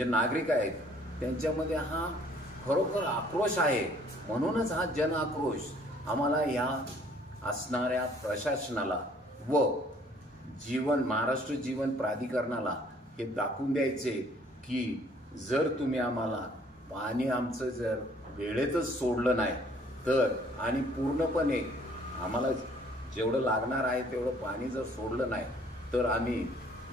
जे नागरिक आहेत त्यांच्यामध्ये हा खरोखर आक्रोश आहे. म्हणूनच हा जन आक्रोश आम्हाला या असणाऱ्या प्रशासनाला व महाराष्ट्र जीवन प्राधिकरणाला हे दाखवून द्यायचे की जर तुम्ही आम्हाला पाणी आमचं जर वेळेतच सोडलं नाही तर आणि पूर्णपणे आम्हाला जेवढं लागणार आहे तेवढं पाणी जर सोडलं नाही तर आम्ही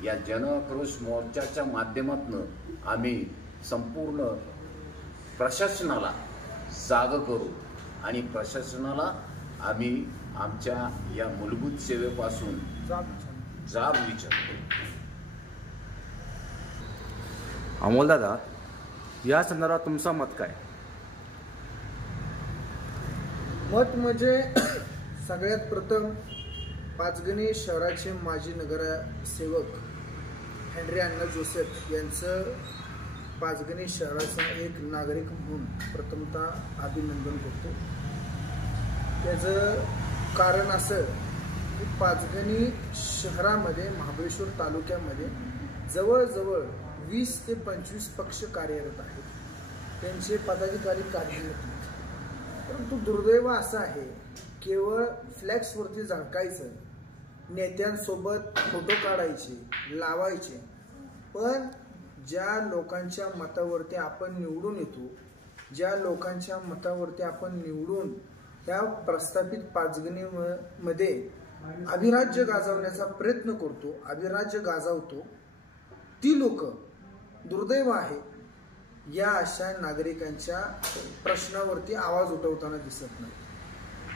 या जनआक्रोश मोर्चाच्या माध्यमातून आम्ही संपूर्ण प्रशासनाला जाग करू आणि प्रशासनाला आम्ही आमच्या या मूलभूत सेवेपासून जाब विचारतो. अमोल दादा, या संदर्भात तुमचं मत काय? मत म्हणजे सगळ्यात प्रथम पाचगणी शहराचे माजी नगरसेवक हेनरी अण्णा जोसेफ यांचं पाचगणी शहराचा एक नागरिक म्हणून प्रथमतः अभिनंदन करतो. त्याचं कारण असं की पाचगणी शहरामध्ये महाबळेश्वर तालुक्यामध्ये जवळजवळ 20 ते 25 पक्ष कार्यरत आहेत. त्यांचे पदाधिकारी कार्यरत आहेत. परंतु दुर्दैव असं आहे केवळ फ्लॅक्सवरती झळकायचं, नेत्यांसोबत फोटो काढायचे, लावायचे, पण ज्या लोकांच्या मतावरती आपण निवडून येतो, ज्या लोकांच्या मतावरती आपण निवडून त्या प्रस्थापित पाचगणीमध्ये अभिराज्य गाजवण्याचा प्रयत्न करतो, अभिराज्य गाजवतो, ती लोक दुर्दैव आहे या अशा नागरिकांच्या प्रश्नावरती आवाज उठवताना दिसत नाही.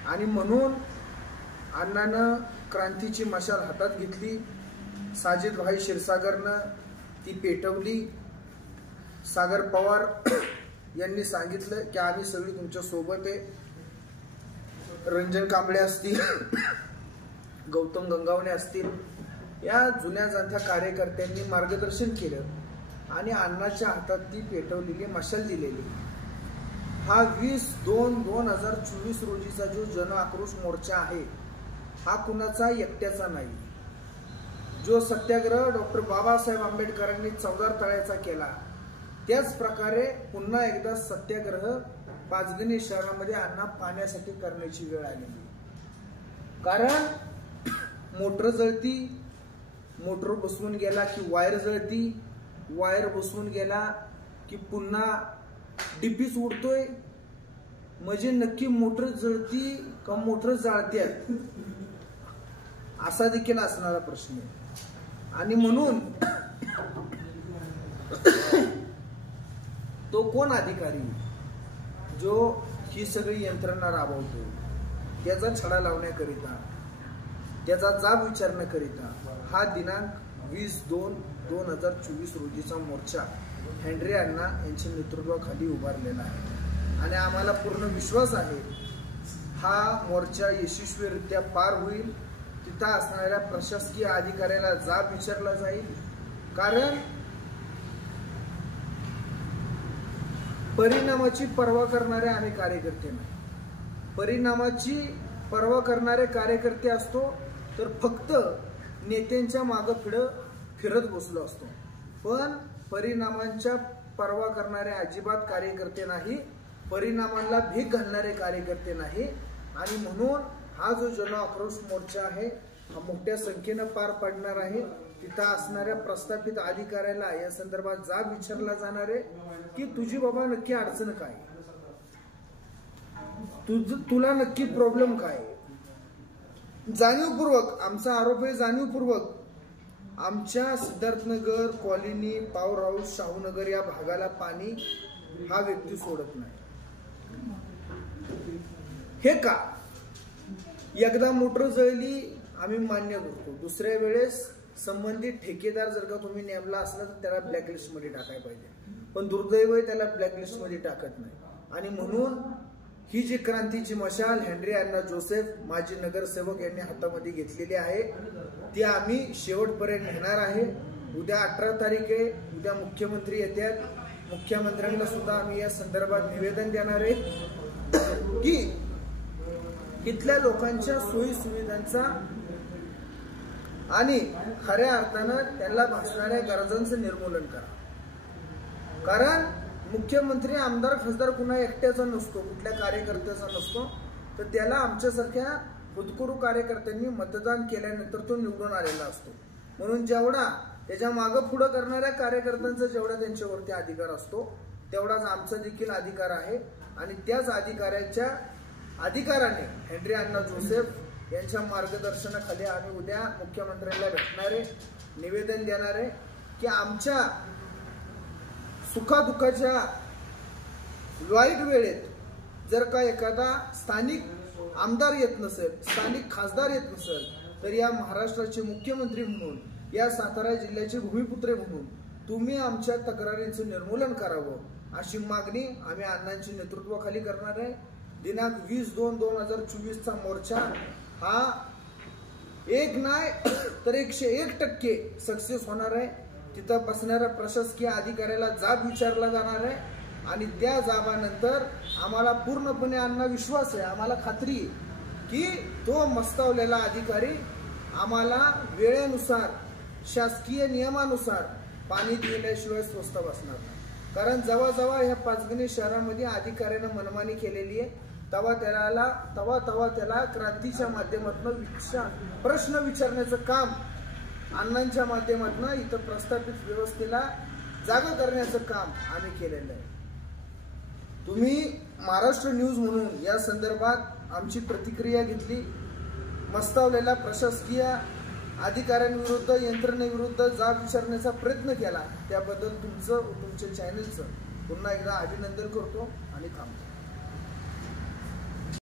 आणि म्हणून अण्णानं क्रांतीची मशाल हातात घेतली. साजिद भाई क्षीरसागरनं ती पेटवली. सागर पवार यांनी सांगितलं की आम्ही सगळी तुमच्या सोबत आहे. रंजन कांबळे असतील, गौतम गंगावणे असतील, या जुन्या जाणत्या कार्यकर्त्यांनी मार्गदर्शन केलं आणि अण्णाच्या हातात ती पेटवलेली मशाल दिलेली. हा 20/2/2024 रोजीचा जो जन आक्रोश मोर्चा आहे हा कुणाचा एकट्याचा नाही. जो सत्याग्रह डॉक्टर बाबासाहेब आंबेडकरांनी 14 तळ्याचा केला त्याच प्रकारे पुन्हा एकदा सत्याग्रह पाचगणी शहरामध्ये अण्णा पाण्यासाठी करण्याची वेळ आलेली. कारण मोटर जळती, मोटर बसवून गेला की वायर जळती, वायर बसवून गेला की पुन्हा डिपीच उडतोय. म्हणजे नक्की मोटर जळती का मोटर जाळते असा देखील असणारा प्रश्न आहे. आणि म्हणून तो कोण अधिकारी जो ही सगळी यंत्रणा राबवतो त्याचा छडा लावण्याकरिता, त्याचा जाब विचारण्याकरिता हा दिनांक 20/2/2024 रोजीचा मोर्चा हेनरी अण्णा यांच्या नेतृत्वाखाली उभारलेला आहे. आणि आम्हाला पूर्ण विश्वास आहे हा मोर्चा यशस्वीरित्या पार होईल. तिथं असणाऱ्या प्रशासकीय अधिकाऱ्याला जाब विचारला जाईल. कारण परिणामाची पर्वा करणारे आम्ही कार्यकर्ते नाही. परिणामाची पर्वा करणारे कार्यकर्ते असतो तर फक्त नेत्यांच्या मागं फिरत बसलो असतो. पण परिणामांच्या पर्वा करणारे अजिबात कार्यकर्ते नाही, परिणामांना भीक घालणारे कार्यकर्ते नाही. आणि म्हणून हा जो जन आक्रोश मोर्चा आहे हा मोठ्या संख्येनं पार पडणार आहे. तिथं असणाऱ्या प्रस्थापित अधिकाऱ्याला या संदर्भात जाब विचारला जाणार आहे की तुझी बाबा नक्की अडचण काय, तुला नक्की प्रॉब्लेम काय. जाणीवपूर्वक आमचा आरोप आहे, जाणीवपूर्वक आमच्या Siddharthnagar colony, power house, Shahunagar या भागाला पाणी हा व्यक्ती सोडत नाही. हे का? एकदा मोटर जळली आम्ही मान्य करतो, दुसऱ्या वेळेस संबंधित ठेकेदार जर का तुम्ही नेमला असला तर त्याला ब्लॅकलिस्ट मध्ये टाकायला पाहिजे. पण दुर्दैव त्याला ब्लॅकलिस्ट मध्ये टाकत नाही. आणि म्हणून ही जी क्रांतीची मशाल हेनरी अण्णा जोसेफ माजी नगरसेवक यांनी हातामध्ये घेतलेली आहे ती आम्ही शेवटपर्यंत नेणार आहे. उद्या 18 तारीख आहे, उद्या मुख्यमंत्री येतात. मुख्यमंत्र्यांना सुद्धा आम्ही या संदर्भात निवेदन देणार आहे की इथल्या लोकांच्या सोयी सुविधांचा आणि खऱ्या अर्थानं त्यांना भासणाऱ्या गरजांचं निर्मूलन करा. कारण मुख्यमंत्री आमदार खासदार कुणा एकट्याचा नसतो, कुठल्या कार्यकर्त्याचा नसतो, तर त्याला आमच्यासारख्या खुदकुरू कार्यकर्त्यांनी मतदान केल्यानंतर तो निवडून आलेला असतो. म्हणून जेवढा त्याच्या मागं पुढं करणाऱ्या कार्यकर्त्यांचा जेवढा त्यांच्यावरती अधिकार असतो तेवढाच आमचा देखील अधिकार आहे. आणि त्याच अधिकाराने हेनरी अण्णा जोसेफ यांच्या मार्गदर्शनाखाली आम्ही उद्या मुख्यमंत्र्यांना भेटणारे, निवेदन देणारे की आमच्या सुखादुःखाच्या वाईट वेळेत जर का एखादा स्थानिक आमदार येत नसेल, स्थानिक खासदार येत नसेल, तर या महाराष्ट्राचे मुख्यमंत्री म्हणून, या सातारा जिल्ह्याचे भूमिपुत्र म्हणून तुम्ही आमच्या तक्रारींचं निर्मूलन करावं अशी मागणी आम्ही अण्णांच्या नेतृत्वाखाली करणार आहे. दिनांक 20/2/2024 मोर्चा हा एक नाही तर 101% सक्सेस होणार आहे. तिथं बसणाऱ्या प्रशासकीय अधिकाऱ्याला जाब विचारला जाणार आहे आणि त्या जाबानंतर आम्हाला पूर्णपणे अण्णा विश्वास आहे, आम्हाला खात्री की तो मस्तावलेला अधिकारी आम्हाला वेळेनुसार शासकीय नियमानुसार पाणी दिल्याशिवाय स्वस्त बसणार नाही. कारण जेव्हा ह्या पाचगणी शहरामध्ये अधिकाऱ्यानं मनमानी केलेली आहे तेव्हा त्याला क्रांतीच्या माध्यमातून प्रश्न विचारण्याचं काम, अण्णांच्या माध्यमातून इथं प्रस्थापित व्यवस्थेला जागा करण्याचं काम आम्ही केलेलं आहे. तुम्ही महाराष्ट्र न्यूज म्हणून या संदर्भात आमची प्रतिक्रिया घेतली, मस्तावलेल्या प्रशासकीय अधिकाऱ्यांविरुद्ध, यंत्रणेविरुद्ध जाब विचारण्याचा प्रयत्न केला, त्याबद्दल तुमच्या चॅनलचं पुन्हा एकदा अभिनंदन करतो आणि थांबतो.